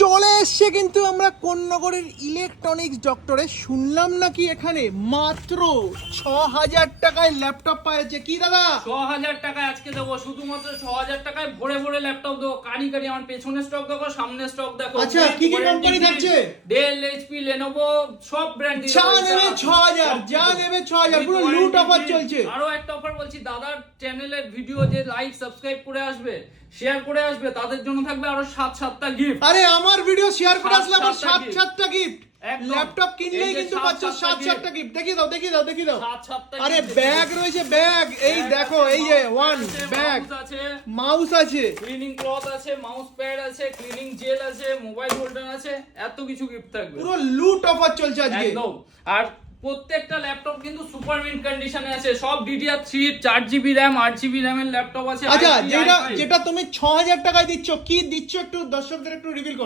চলে এসছে কিন্তু আমরা কোন্নগরের ইলেকট্রনিক্স ডক্টরে। শুনলাম নাকি এখানে মাত্র ৬,০০০ টাকায় ল্যাপটপ পাওয়া যাচ্ছে। কি দাদা ৬,০০০ টাকায় আজকে দেবো, শুধুমাত্র ৬,০০০ টাকায় ভরে ভরে ল্যাপটপ দেবো। কারি কারি আমার পেছনে স্টক দেখো, সামনে স্টক দেখো। আচ্ছা, কি কি কোম্পানি থাকছে? ডেল, এইচপি, লেনোভো সব ব্র্যান্ড যা নেবে ৬,০০০, যা নেবে ৬,০০০, পুরো লুট অফার চলছে। আরো একটা অফার বলছি, দাদার চ্যানেলের ভিডিও যে লাইক সাবস্ক্রাইব করে আসবে, শেয়ার করে আসবে, তাদের জন্য থাকবে আরো 7-7টা গিফট। আরে আমার ভিডিও শেয়ার করে আসলে আবার 7-7টা 7-7টা গিফট। একদম। ল্যাপটপ কিনলেই এই যে কিন্তু পাচ্ছ 7-7টা গিফট। দেখি দাও দেখি দাও দেখি দাও। 7-7টা আরে gift ব্যাগ রয়েছে, ব্যাগ এই দেখো, এই যে ওয়ান ব্যাগ, আছে, মাউস আছে, ক্লিনিং ক্লথ আছে, মাউস প্যাড আছে, ক্লিনিং জেল আছে, মোবাইল হোল্ডার আছে, এত কিছু গিফট থাকবে। পুরো লুট অফার চলছে আজকে। একদম। আর প্রত্যেকটা ল্যাপটপ কিন্তু সুপার মিন্ট কন্ডিশনে আছে, সব DDR3 4GB RAM 8GB RAM এর ল্যাপটপ আছে। আচ্ছা, i3, যেটা i5 যেটা তুমি ৬,০০০ টাকায় দিচ্ছ, কি দিচ্ছ একটু দর্শকদের একটু রিভিল করো।